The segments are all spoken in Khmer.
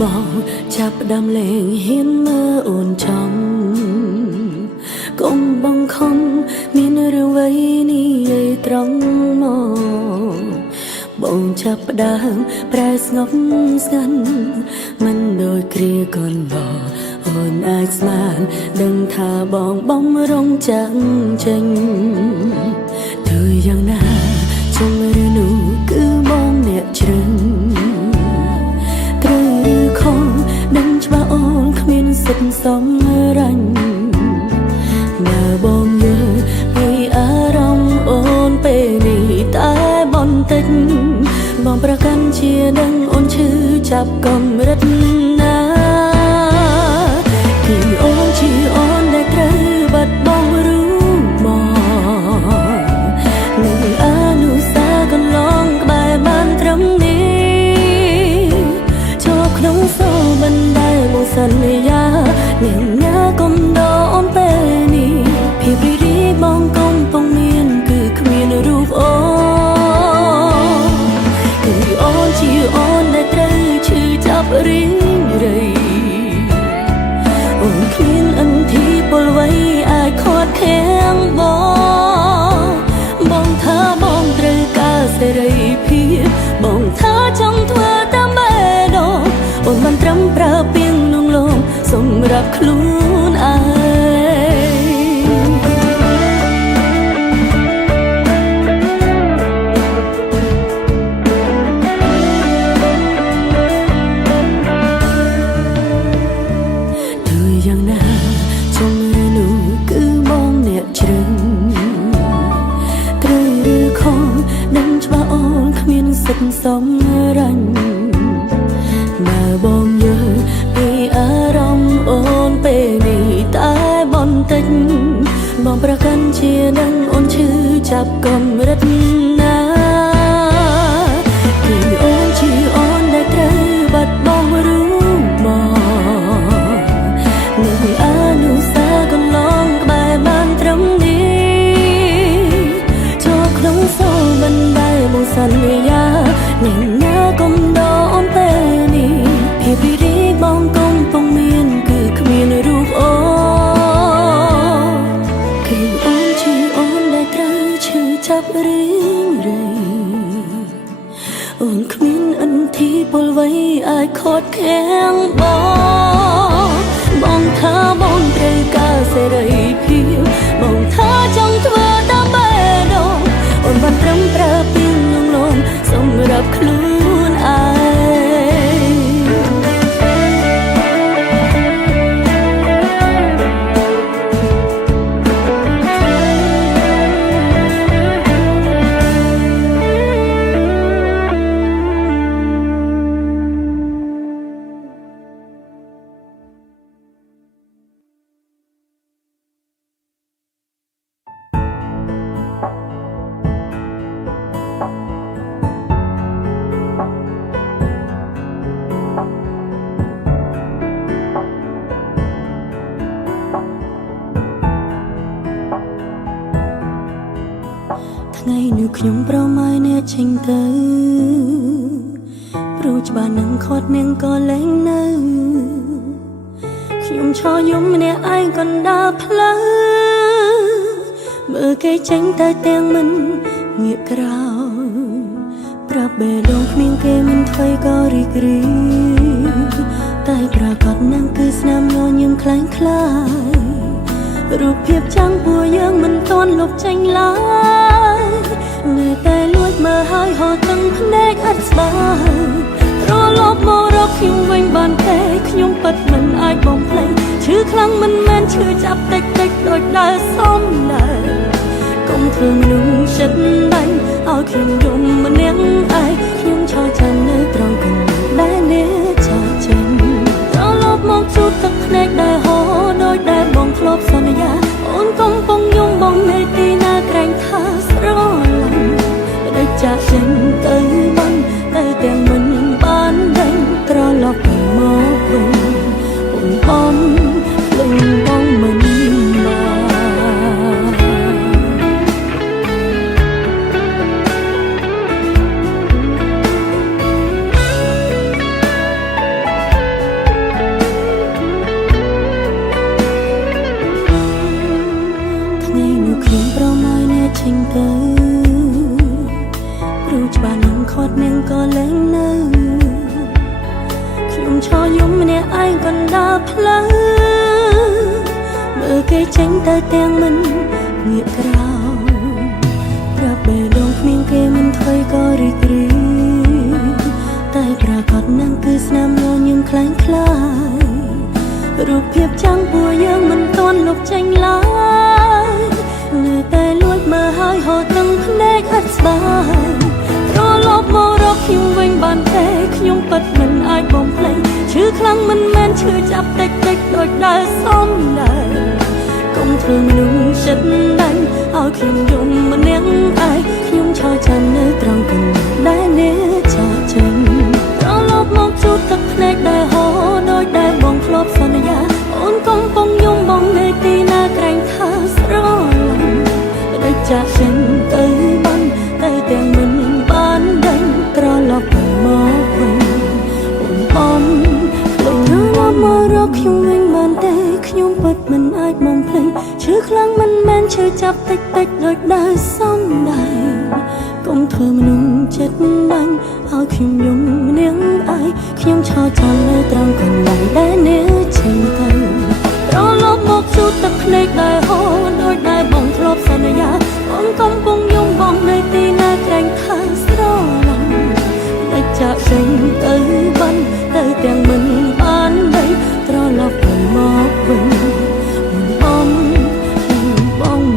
បងចាប់ផ្ដើមលេងហ៊ានមើលអូនចំកុំបង្ខំមានរឿងអ្វីនេះឲ្យត្រង់មកបងចាប់ផ្ដើមប្រែស្ងប់ស្ងាត់មិនដូចគ្រាកូនបងអូនអាចស្មានដឹងថាបងបំរុងចាំចេញទោះយ៉ាងណាជុំឬនោះគឺបងអ្នកជ្រឹងត្រូវឬខុសដឹងច្បាស់អូនគ្មានសិទ្ធិសម្រេចបើបងយល់ពីអារម្មណ៍អូនពេលនេះតែបន្តិចបងប្រកាន់ជាដឹងអូនឈឺចាប់កម្រិតណាគឺអូនជាអូនដែលត្រូវបាត់បង់รู้មកនៅអនុសាកន្លងក្បែរបានត្រឹមនេះចូលក្នុងសូបណ្ដែលមកសន្យាអ្នកណាកុំដកអូនពេលនេះភាពរីរីបងកំពុងមានគឺគ្មានរូបអូនគឺអូនជាអូនដែលត្រូវឈឺចាប់រីងរៃអូនគ្មានអន្ធីពលអ្វីអាចខាត់ខាំងបងថាបងត្រូវការសេរីភាពបងថាចង់ធ្វើតាមបេះដូងអូនមិនត្រឹមប្រើពាក្យលងលោមសម្រាប់ខ្លួនឯងទោះយ៉ាងណាជុំឬនោះគឺបងអ្នកជ្រឹងត្រូវឬខុសដឹងច្បាស់អូនគ្មានសិទ្ធិសម្រេចបើបងយល់ពីអារម្មណ៍អូនពេលនេះតែបន្តិចបងប្រកាន់ជាដឹងអូនឈឺចាប់កម្រិតណាគឺអូនជាអូនដែលត្រូវបាត់បង់รู้មកនៅអនុសាកន្លងក្បែរបានត្រឹមនេះចូលក្នុងសូបណ្ដែលមកសន្យាអ្នកណាកុំដកអូនពេលនេះភាពរីរីបងកំពុងមានគឺគ្មានរូបអូនគឺអូនជាអូនដែលត្រូវឈឺចាប់រីងរៃអូនគ្មានអន្ធីពលអ្វីអាចខាត់ខាំងបងថាបងត្រូវការសេរីភាពបងថាចង់ធ្វើតាមបេះដូងអូនបានត្រឹមប្រើពាក្យលងលោមសម្រាប់ខ្លួនឯងថ្ងៃនេះខ្ញុំប្រម៉ាយអ្នកចេញទៅព្រោះច្បាស់នឹងខាត់នាងក៏លែងនៅខ្ញុំឈរយំម្នាក់ឯងកណ្ដាលផ្លូវមើលគេចេញទៅទាំងមិនងាកក្រោយប្រាប់បេះដូងគ្មានគេមិនថ្មីក៏រីករាយតែប្រកាសនឹងគឺស្នាមញញឹមខ្លាំងខ្លាយរូបភាពចាំងពួកយើងមិនទាន់លុបចេញឡើយនៅតែលួចមើលហើយហត់ទាំងភ្នែកអត់ស្បើយត្រឡប់មករកខ្ញុំវិញបានទេខ្ញុំពិតមិនអាចបំភ្លេចឈឺខ្លាំងមិនមែនឈឺចាប់តិចតិចដូចដើរសំណើកុំធ្វើមនុស្សចិត្តបាញ់ឲ្យខ្ញុំយំម្នាក់ឯងខ្ញុំឈរចាំនៅត្រង់កន្លែងដែលអ្នកចាស់ចេញត្រឡប់មកជួបទឹកភ្នែកដែលហូរដោយដែលបងធ្លាប់សន្យាអូនកំពុងយំបងនៅទីណាក្រែងថាស្រឡាញ់ដែលចាស់ចេញទៅបានទៅទាំងមិនបានដឹង ត្រឡប់មកវិញអូនបំភ្លេចបងមិនមក ខ្ញុំឈរយំម្នាក់ឯងកណ្ដាលផ្លូវមើលគេចេញទៅទាំងមិនងាកក្រោយប្រាប់បេះដូងគ្មានគេមិនថ្មីក៏រីករាយតែប្រកាសនឹងគឺស្នាមញញឹមខ្លាំងខ្លាយរូបភាពចាំងពួកយើងមិនទាន់លុបចេញឡើយនៅតែលួចមើលហើយហូរទាំងភ្នែកអត់ស្បើយត្រឡប់មករកខ្ញុំវិញបានទេខ្ញុំពិតមិនអាចបំភ្លេចឈឺខ្លាំងមិនមែនឈឺចាប់តិចតិចដូចដើរសំដែរកុំធ្វើមនុស្សចិត្តដាច់ឲ្យខ្ញុំយំម្នាក់ឯងខ្ញុំឈរចាំនៅត្រង់កន្លែងដែលអ្នកចាក់ចេញត្រឡប់មកជួបទឹកភ្នែកដែលហូរដូចដែលបងធ្លាប់សន្យាអូនកំពុងយំបងនៅទីណាក្រែងថាស្រឡាញ់ដូចចាក់ចេញទៅបានទៅទាំងមិនបានដឹងត្រឡប់មកវិញអូនបំភ្លេចត្រឡប់មករកខ្ញុំវិញបានទេខ្ញុំពិតមិនអាចបំភ្លេចឈឺខ្លាំងមិនមែនឈឺចាប់តិចតិចដូចដើរសំដែងកុំធ្វើមនុស្សចិត្តដាញ់ឲ្យខ្ញុំយំម្នាក់ឯងខ្ញុំឈរចាំនៅត្រង់កន្លែងដែលអ្នកចេញទៅត្រឡប់មកជួបទឹកភ្នែកដែលហូរដូចដែលបងធ្លាប់សន្យាបងកំពុងយំបងនៅទីណាក្រែងថាស្រឡាញ់តែចាក់ចេញទៅបានទៅទាំងមិនបានដីត្រឡប់មកវិញបងមិនបាន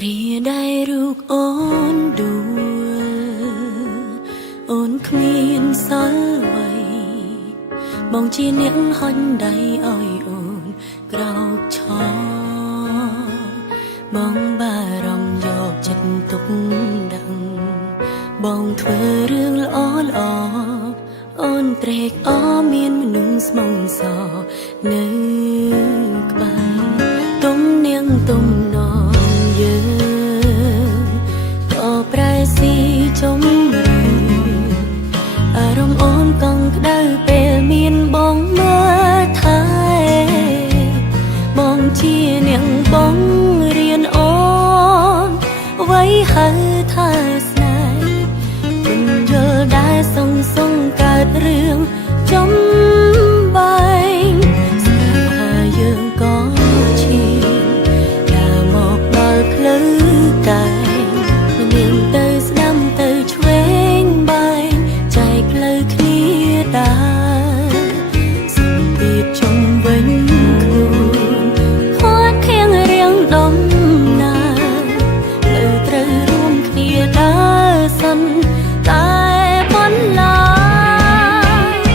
គ្រាដែលរូបអូនដួលអូនគ្មានសល់អ្វីបងជាអ្នកហុញដៃឲ្យអូនក្រោកឈរបងបារម្ភយកចិត្តទុកដឹងបងធ្វើរឿងល្អល្អអូនត្រេកអរមានមនុស្សស្មងសរនៅក្បែរទុំនាងទុំនយើងក៏ប្រែស៊ីចំរឿអារម្មណ៍អូនកង់ក្ដៅពេលមានបងមើលថែបងជាអ្នកបងរៀនអូនໄว้ហៅថាស្នេហ៍មិនយល់ដែរសងកើតរឿងចំបែងស្នេហាយើងក៏ឈានដល់មកដល់ផ្លូវតែមិននាងទៅស្ដាំទៅឆ្វេងបែងចែកផ្លូវគ្នាដែរសម្ពាធជុំវិញខ្លួនខាត់ខៀងរៀងដំណើរផ្លូវត្រូវរួមគ្នាដើរសិនតែបន្លាយ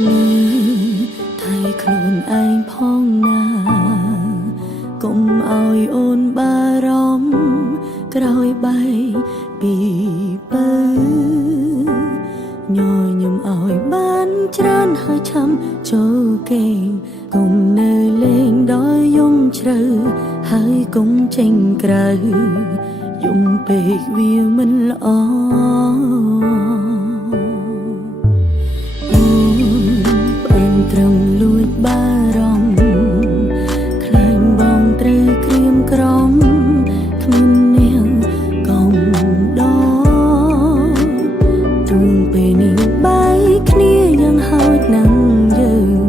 មើលថៃខ្លួនឯងផងណាកុំឲ្យអូនបារម្ភក្រោយបែកពីបើញញឹមឲ្យបានច្រើនហើយឆាំចូលគេងកុំនៅលេងដល់យំជ្រៅហើយកុំចេញក្រៅយំពេកវាមិនល្អត្រឹមលួចបារម្ភខ្លាញ់បងត្រូវក្រៀមក្រំគ្មាននាងកុំដទ្រង់ពេលនេះបាយគ្នាយ៉ាងហោចណាស់យើង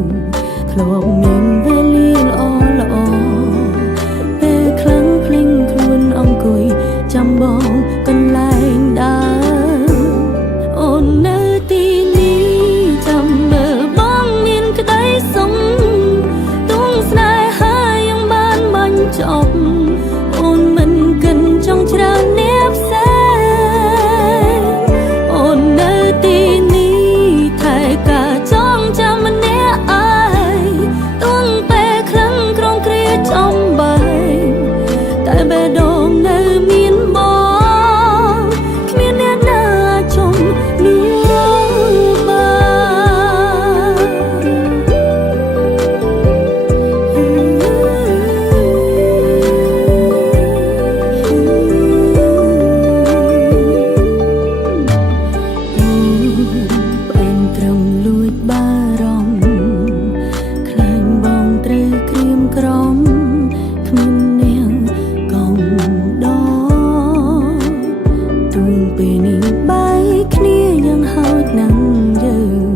ធ្លាប់មានវេលាល្អពេលខ្លាំងភ្លេងខ្លួនអង្គុយចាំបងកន្លែងដើរអូននៅទីនេះចាំមើលចប់អូនមិនកិនចង់ច្រើនអ្នកផ្សេងអូននៅទីនេះថែការចងចាំម្នាក់ឯងទុំពេលខ្លាំងក្រុងគ្រាចំបែងតែបេះដូងនៅមានបងគ្មានអ្នកណាជុំនោះពេលនេះបាយគ្នាយ៉ាងហោចណាស់យើង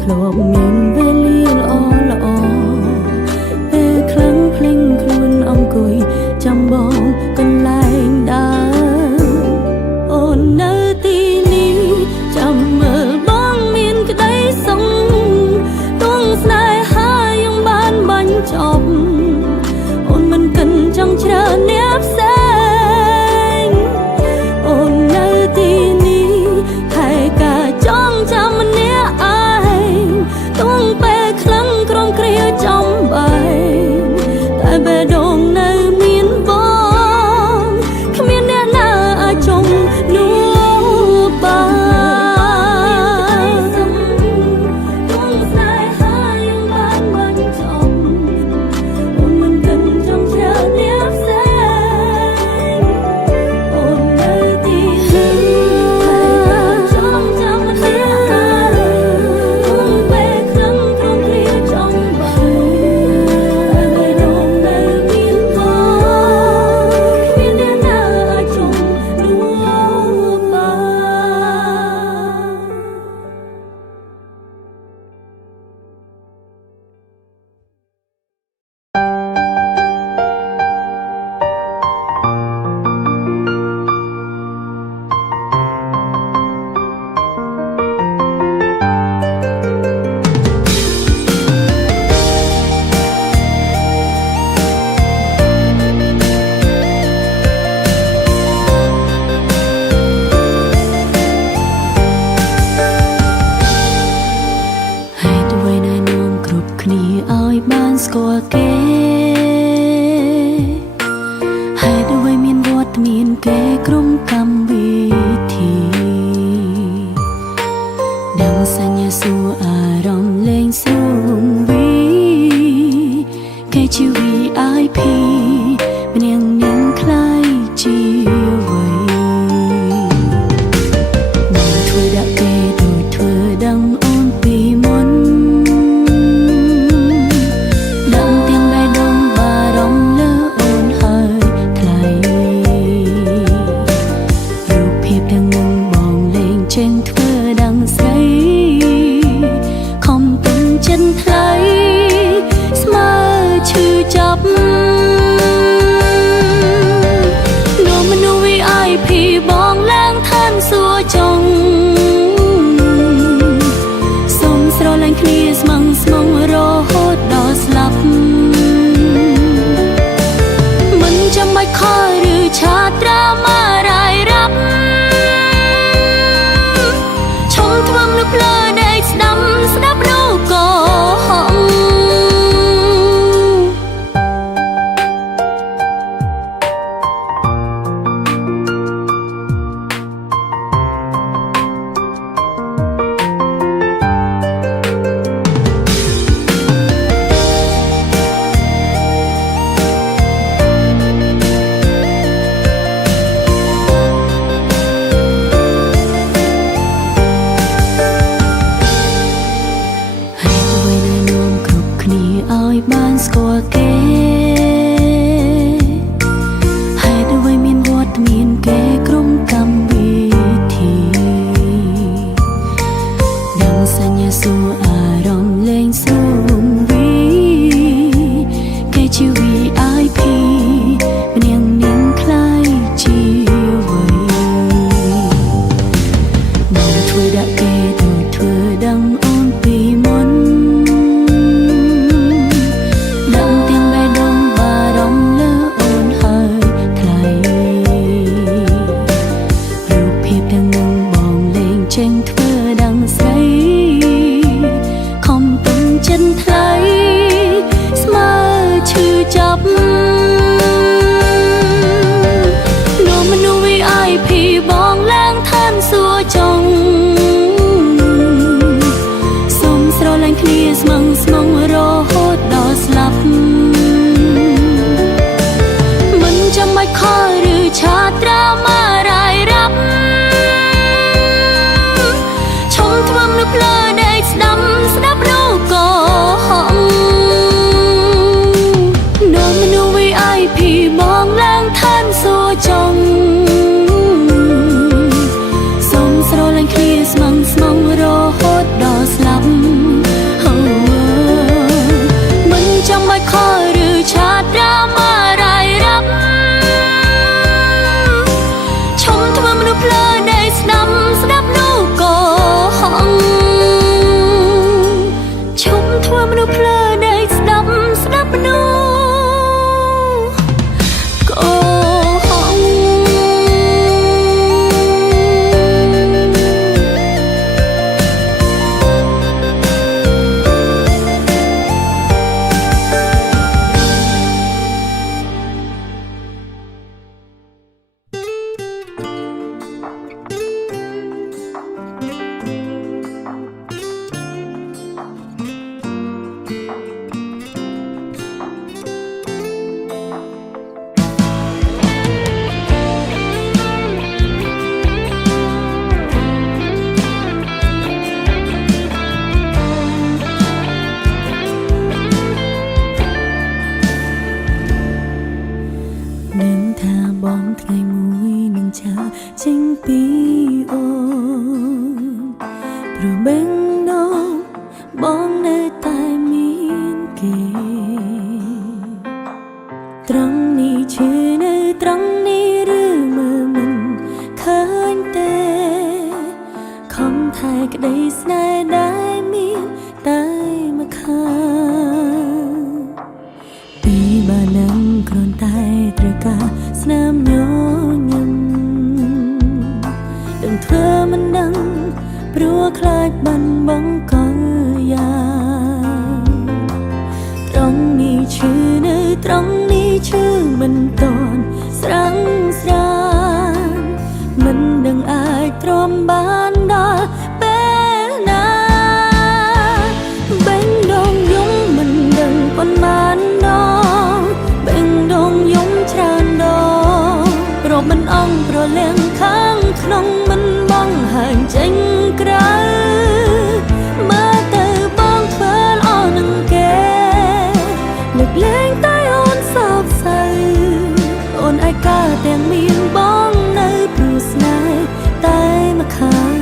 ធ្លាប់មានវេលាល្អពេលខ្លាំងភ្លេងខ្លួនអង្គុយចាំបងកន្លែងដើរអូននៅទីនេះចាំមើលបងមានក្តីសុខទងស្នេហាយ៉ាងបានបាញ់ចប់អូនមិនកិនចង់ច្រើនអ្នកផ្សេងអូននៅទីនេះថែការចងចាំម្នាក់ឯងទុំពេលខ្លាំងក្រុមគ្រាចំបែងតែបេះដូងនៅមានបងគ្មានអ្នកណាអាចជុំនោះបានទុំស្នេហាយ៉ាងបានបាញ់ចប់អូនមិនកិនចង់ច្រើនអ្នកផ្សេងអូននៅទីនេះថែការចងចាំម្នាក់ឯងទុំពេលខ្លាំងក្រុមគ្រាចំបែងតែបេះដូងនៅមានបងគ្មានអ្នកណាអាចជុំនោះបានបានស្គាល់គេហេតុអ្វីមានវត្តមានគេក្រុមកម្មវិធីដឹងសញ្ញាសួរអារម្មណ៍លេងស្រួលវីគេជា VIP ម្នាក់នាងខ្លាយជាអ្វីមិនធ្វើដាក់គេដូចធ្វើដឹងអូនពីមុនចេញធ្វើដឹងស្រីខំពេញចិត្ត ឲ្យបានស្គាល់គេហើយដូចមានវត្តមានគេក្រុមកម្មវិធីដឹងសញ្ញាសួរអារម្មណ៍លេងសួរវីគេជា VIP ម្នាក់នាងខ្លាយជាអ្វីមកធ្វើដាក់គេដូចធ្វើដឹងអូនពីមុនដឹងទាំងបេះដូងបារម្ភលើអូនហើយថ្លៃរូបភាពទាំងនឹងបងលេងចេញធ្វើដឹងស្រីខំពេញចិត្តថ្លៃស្មើឈឺចាប់នោះមនុស្ស VIP បងឡើងឋានសួគ៌ចង់សុំស្រឡាញ់គ្នាស្មងស្មងរហូតដល់ស្លាប់មិនចាំបាច់ខលឬឆាត្រាម៉ារាយរ៉ាប់ឈុំធ្វើមនុស្សភ្លើដេកស្ដាប់នោះក៏ហងនោះមនុស្ស VIP បងឡើងឋានសួគ៌ចង់សុំស្រឡាញ់គ្នាស្មងស្មងរហូតដល់ស្លាប់មិនចាំបាច់ខលឬឆាត្រាម៉ារាយរ៉ាប់ឈុំធ្វើមនុស្សភ្លើដេកស្ដាប់នោះក៏ហងឈុំធ្វើមនុស្សភ្លើដេកស្ដាប់នោះក៏ហងនឹងថាបងថ្ងៃមួយនឹងចាចេញពីអូនព្រោះបេងដូងបងនៅតែមានគេត្រង់នេះឈឺនៅត្រង់នេះឬមើលមិនឃើញទេខំថែក្តីស្នេហ៍ដែលមានតែមកខាងពីបាននឹងគ្រាន់តែត្រូវការស្នាមញញឹមដឹងធ្វើមិនដឹងព្រោះខ្លាចបាត់បង់កលយ៉ាងត្រង់នេះឈឺនៅត្រង់នេះឈឺមិនតន់ស្រាំងស្រានមិនដឹងអាចទ្រាំបានដល់ពេលណាបេងដូងយំមិនដឹងប៉ុន្មានដងបេងដូងយំច្រើនដងរកមិនអងប្រលៀងខាងក្នុងមិនបងហាញចេញក្រៅមើលទៅបងធ្វើល្អនឹងគេលើកលែងតែអូនសោកសៅអូនឯកាទាំងមានបងនៅព្រោះស្នេហ៍តែមកខាង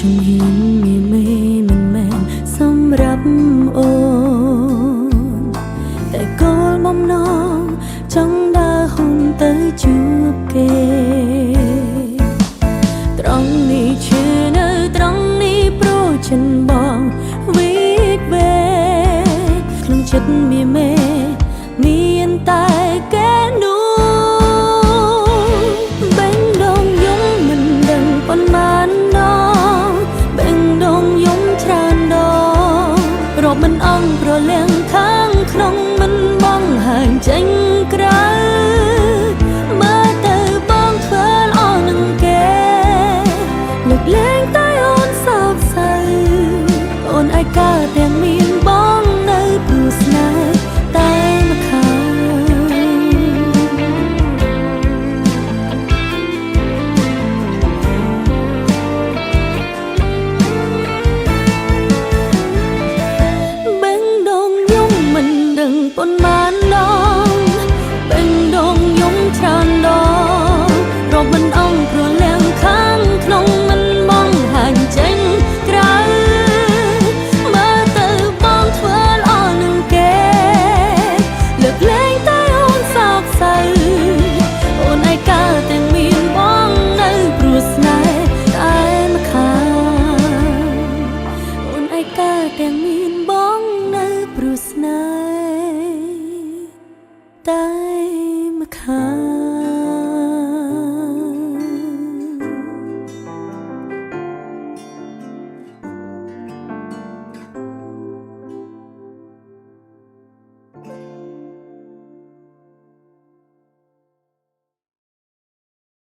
ជំហានមានមេមិនមែនសម្រាប់អូនតែគោលបំណងចង់ដើរហ៊ុនទៅជួបគេត្រង់នេះឈឺនៅត្រង់នេះព្រោះចិនបងវិតវេក្នុងចិត្តមានមេមានតែគេនោះបេងដូងយំមិនដឹងប៉ុន្មានដងបេងដូងយំច្រើនដងរកមិនអងប្រលៀងខាងក្នុងមិនបងហាញចេញក្រៅមើលទៅបងធ្វើល្អនឹងគេលើកលែងតែអូនសោកសៅអូនឯកា